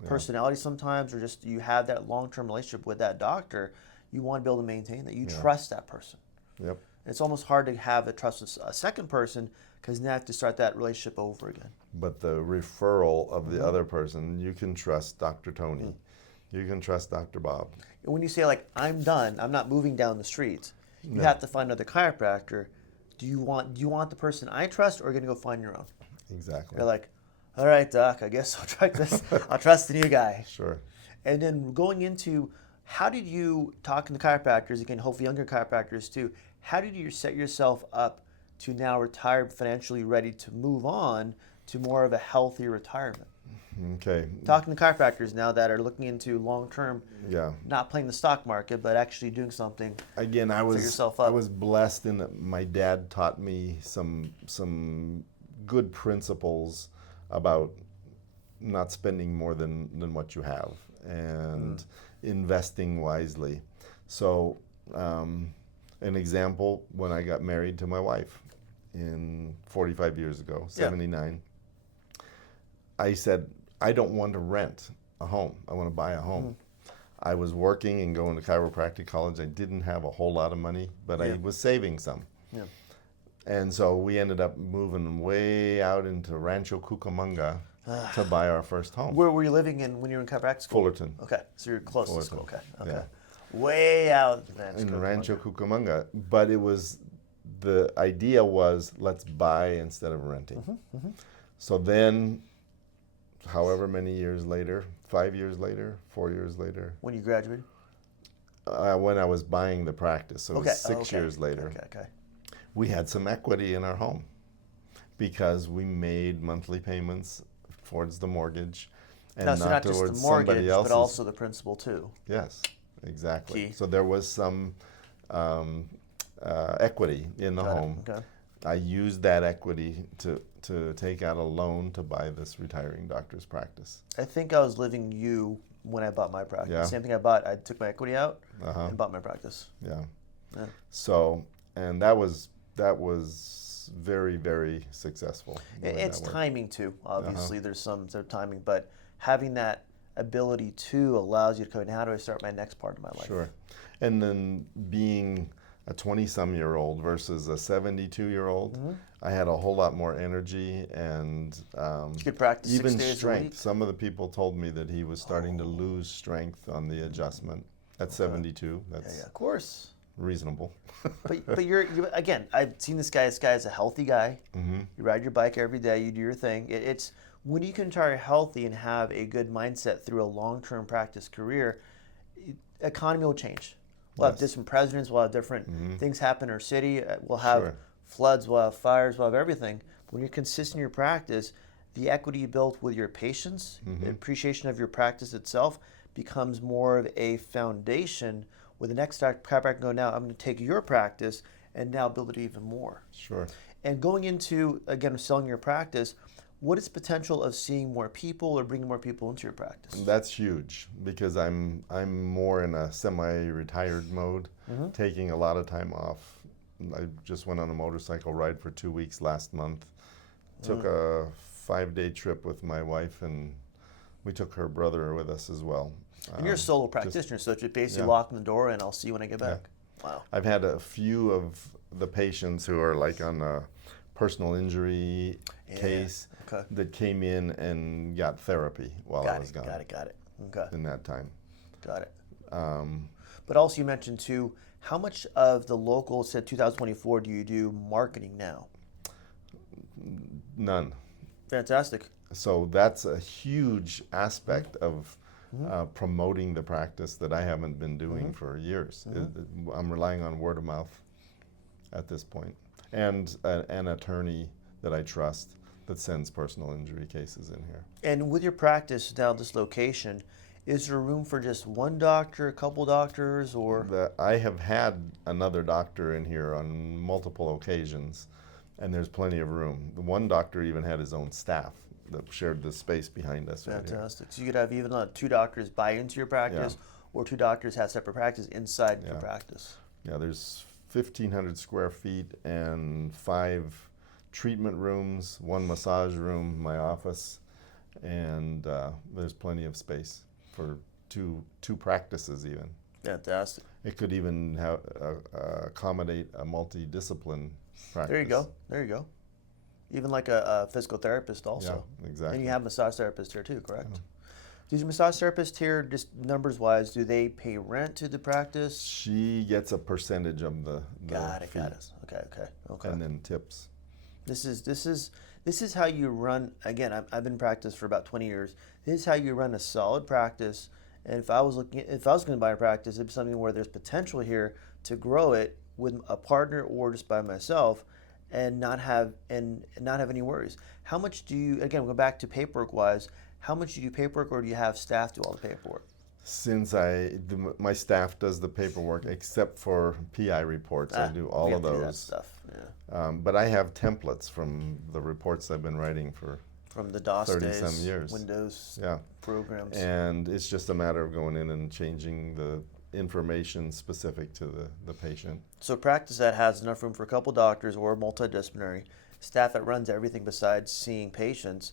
personality sometimes, or just you have that long-term relationship with that doctor. You want to be able to maintain that. You trust that person. Yep. It's almost hard to have a trust with a second person because now you have to start that relationship over again. But the referral of the other person, you can trust Dr. Tony. You can trust Dr. Bob. And when you say, like, I'm done, I'm not moving down the street, you have to find another chiropractor. Do you want the person I trust, or are you going to go find your own? Exactly. You're like, all right, doc, I guess I'll try this. I'll trust the new guy. Sure. And then going into, how did you, talking to chiropractors, again, hopefully younger chiropractors too, how did you set yourself up to now retire financially ready to move on to more of a healthy retirement? Okay. Talking to chiropractors now that are looking into long-term, Yeah. not playing the stock market, but actually doing something. Again, I yourself up. was blessed in that my dad taught me some good principles about not spending more than what you have and investing wisely. So, an example, when I got married to my wife in 45 years ago, 79, I said, I don't want to rent a home. I want to buy a home. I was working and going to chiropractic college. I didn't have a whole lot of money, but I was saving some. Yeah. And so we ended up moving way out into Rancho Cucamonga to buy our first home. Where were you living in when you were in chiropractic school? Fullerton. Okay, so you're close to school. Okay, Yeah. okay. Way out In Rancho Cucamonga. But the idea was, let's buy instead of renting. So then, however many years later, 5 years later, 4 years later. When you graduated? When I was buying the practice, so it was 6 years later. Okay. We had some equity in our home because we made monthly payments towards the mortiguage and Now, so not just towards the mortgage, somebody else's. but also the principal too. Yes, exactly. Key. So there was some equity in the home. Okay. I used that equity to take out a loan to buy this retiring doctor's practice. I think I was living you when I bought my practice. Yeah. Same thing I bought. I took my equity out and bought my practice. Yeah. Yeah. So, and that was very, very successful. It's timing too. Obviously, there's some sort of timing, but having that ability too allows you to go, how do I start my next part of my life? Sure. And then being a 20-some-year-old versus a 72-year-old, I had a whole lot more energy and you could practice even 6 days strength. a week? Some of the people told me that he was starting to lose strength on the adjustment. At 72, that's Yeah, of course. reasonable. But you're again, I've seen this guy. This guy is a healthy guy. You ride your bike every day. You do your thing. It's when you can retire healthy and have a good mindset through a long-term practice career, economy will change. We'll have different presidents. We'll have different things happen in our city. We'll have floods. We'll have fires. We'll have everything. When you're consistent in your practice, the equity you built with your patients, the appreciation of your practice itself, becomes more of a foundation. With the next chiropractor go, now I'm going to take your practice and now build it even more. Sure. And going into, again, selling your practice, what is the potential of seeing more people or bringing more people into your practice? That's huge because I'm more in a semi-retired mode, taking a lot of time off. I just went on a motorcycle ride for 2 weeks last month. Took a 5-day trip with my wife, and we took her brother with us as well. And you're a solo practitioner, so it's basically locking the door and I'll see you when I get back. Wow. I've had a few of the patients who are like on a personal injury case that came in and got therapy while I was gone. Got it. Okay. In that time. Got it. But also you mentioned too, how much of the local, said 2024, do you do marketing now? None. Fantastic. So that's a huge aspect of promoting the practice that I haven't been doing for years. I'm relying on word of mouth at this point, and an attorney that I trust that sends personal injury cases in here. And with your practice down this location, is there room for just one doctor, a couple doctors, or? I have had another doctor in here on multiple occasions, and there's plenty of room. The one doctor even had his own staff that shared the space behind us. Fantastic. Right, so you could have even two doctors buy into your practice, or two doctors have separate practice inside your practice. Yeah, there's 1,500 square feet and 5 treatment rooms, 1 massage room, my office, and there's plenty of space for two practices even. Fantastic. It could even accommodate a multidiscipline practice. There you go. There you go. Even like a physical therapist also. Yeah, exactly. And you have a massage therapist here too, correct? Does your massage therapist here, just numbers-wise, do they pay rent to the practice? She gets a percentage of the Got it. fee. Got it. Okay. And then tips. This is how you run. Again, I've been in practice for about 20 years. This is how you run a solid practice. And if I was going to buy a practice, it'd be something where there's potential here to grow it with a partner or just by myself, and not have any worries. How much do you, again, go back to paperwork wise, how much do you do paperwork, or do you have staff do all the paperwork? Since my staff does the paperwork, except for PI reports, I do all of those. That stuff. Yeah. But I have templates from the reports I've been writing from the DOS 30-some days, years. Windows programs. And it's just a matter of going in and changing the information specific to the patient. So practice that has enough room for a couple doctors or multidisciplinary staff that runs everything besides seeing patients.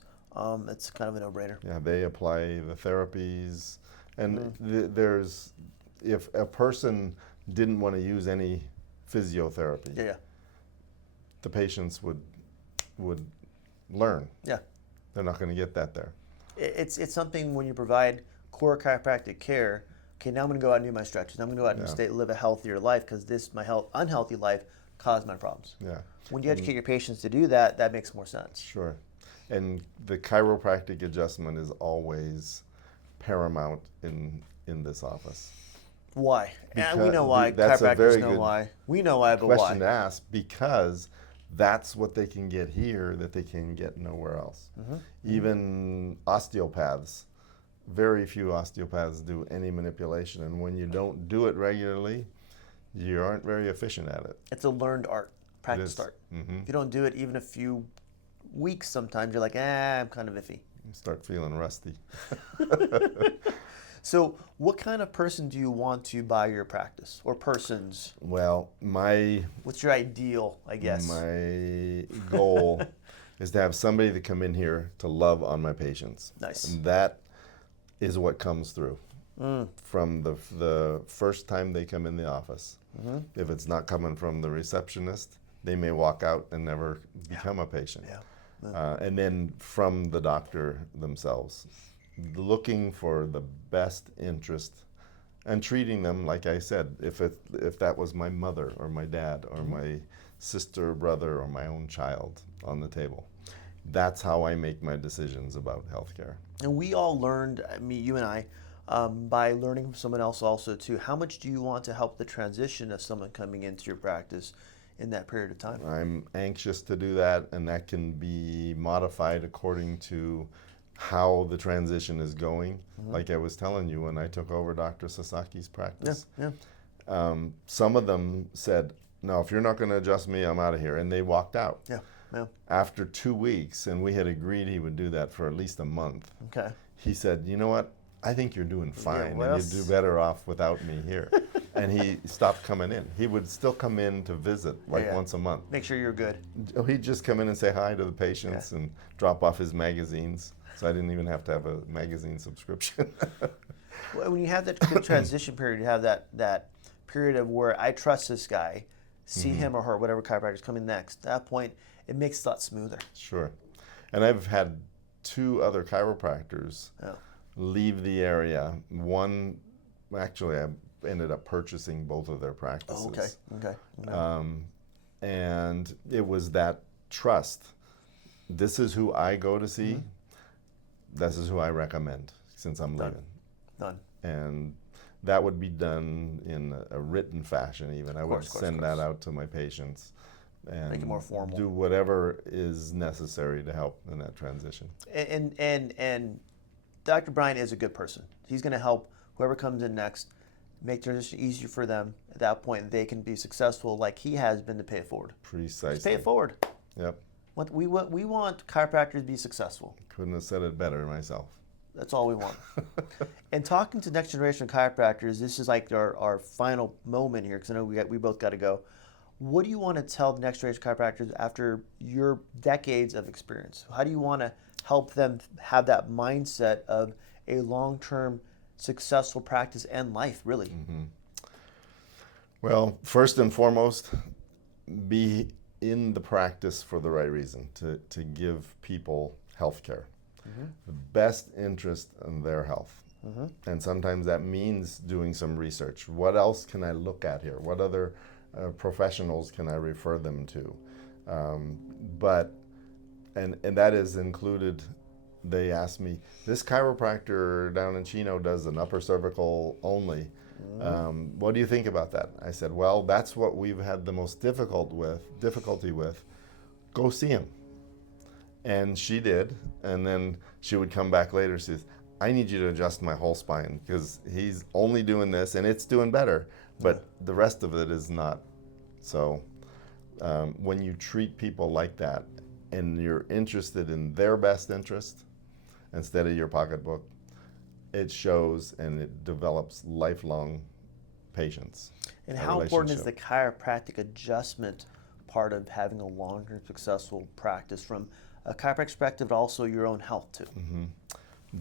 It's kind of a no-brainer. Yeah, they apply the therapies, and if a person didn't want to use any physiotherapy, the patients would learn. Yeah, they're not going to get that there. It's something when you provide core chiropractic care. Okay, now I'm going to go out and do my stretches. Now I'm going to go out and live a healthier life because my unhealthy life caused my problems. Yeah. When you educate your patients to do that, that makes more sense. Sure. And the chiropractic adjustment is always paramount in this office. Why? And we know why. Chiropractors know why. We know why, but why? Question to ask, because that's what they can get here that they can get nowhere else. Even osteopaths. Very few osteopaths do any manipulation, and when you don't do it regularly, you aren't very efficient at it. It's a learned art, practiced art. If you don't do it even a few weeks, sometimes you're like, I'm kind of iffy. You start feeling rusty. So what kind of person do you want to buy your practice, or persons? Well, what's your ideal, I guess? My goal is to have somebody that come in here to love on my patients. Nice. And that is what comes through from the first time they come in the office. If it's not coming from the receptionist, they may walk out and never become a patient. And then from the doctor themselves, looking for the best interest and treating them like I said. If that was my mother or my dad or my sister or brother or my own child on the table. That's how I make my decisions about healthcare. And we all learned, you and I, by learning from someone else also too. How much do you want to help the transition of someone coming into your practice in that period of time? I'm anxious to do that, and that can be modified according to how the transition is going. Like I was telling you, when I took over Dr. Sasaki's practice, some of them said, no, if you're not going to adjust me, I'm out of here. And they walked out. After 2 weeks, and we had agreed he would do that for at least a month. He said, you know what? I think you're doing fine, and you'd do better off without me here. And he stopped coming in. He would still come in to visit once a month. Make sure you're good. He'd just come in and say hi to the patients and drop off his magazines. So I didn't even have to have a magazine subscription. When you have that good transition period, you have that period of where I trust this guy, see him or her, whatever chiropractor's coming next. At that point, it makes it a lot smoother. Sure. And I've had 2 other chiropractors leave the area. One, actually, I ended up purchasing both of their practices. Okay. And it was that trust this is who I go to see. This is who I recommend since I'm leaving. Done. And that would be done in a written fashion even. I would send that out to my patients and make it more formal. Do whatever is necessary to help in that transition. And Dr. Bryne is a good person. He's going to help whoever comes in next make transition easier for them. At that point, they can be successful like he has been to pay it forward. Precisely. Just pay it forward. Yep. We want chiropractors to be successful. Couldn't have said it better myself. That's all we want. And talking to next generation of chiropractors, this is like our final moment here, because I know we both got to go. What do you want to tell the next generation of chiropractors after your decades of experience? How do you want to help them have that mindset of a long-term successful practice and life, really? Well, first and foremost, be in the practice for the right reason, to give people health care. The best interest in their health. And sometimes that means doing some research. What else can I look at here? What other professionals can I refer them to? And that is included. They asked me, this chiropractor down in Chino does an upper cervical only. What do you think about that? I said, well, that's what we've had the most difficulty with. Go see him. And she did, and then she would come back later and says, I need you to adjust my whole spine because he's only doing this and it's doing better, but the rest of it is not. So when you treat people like that and you're interested in their best interest instead of your pocketbook, it shows and it develops lifelong patience. And how important is the chiropractic adjustment part of having a long-term successful practice from a chiropractic perspective, but also your own health too?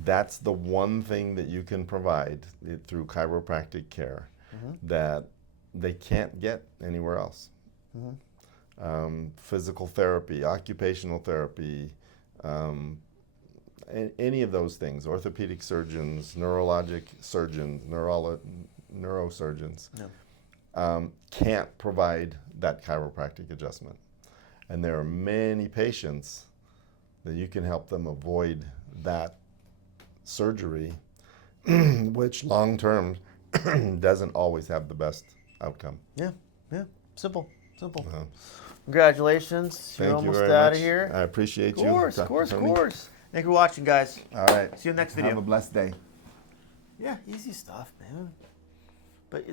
That's the one thing that you can provide through chiropractic care that they can't get anywhere else. Physical therapy, occupational therapy, any of those things, orthopedic surgeons, neurologic surgeons, neurosurgeons, can't provide that chiropractic adjustment. And there are many patients that you can help them avoid that surgery, which long term doesn't always have the best outcome. Yeah. Simple. Congratulations. You're almost out of here. I appreciate you. Of course. Thank you for watching, guys. All right. See you next video. Have a blessed day. Yeah, easy stuff, man.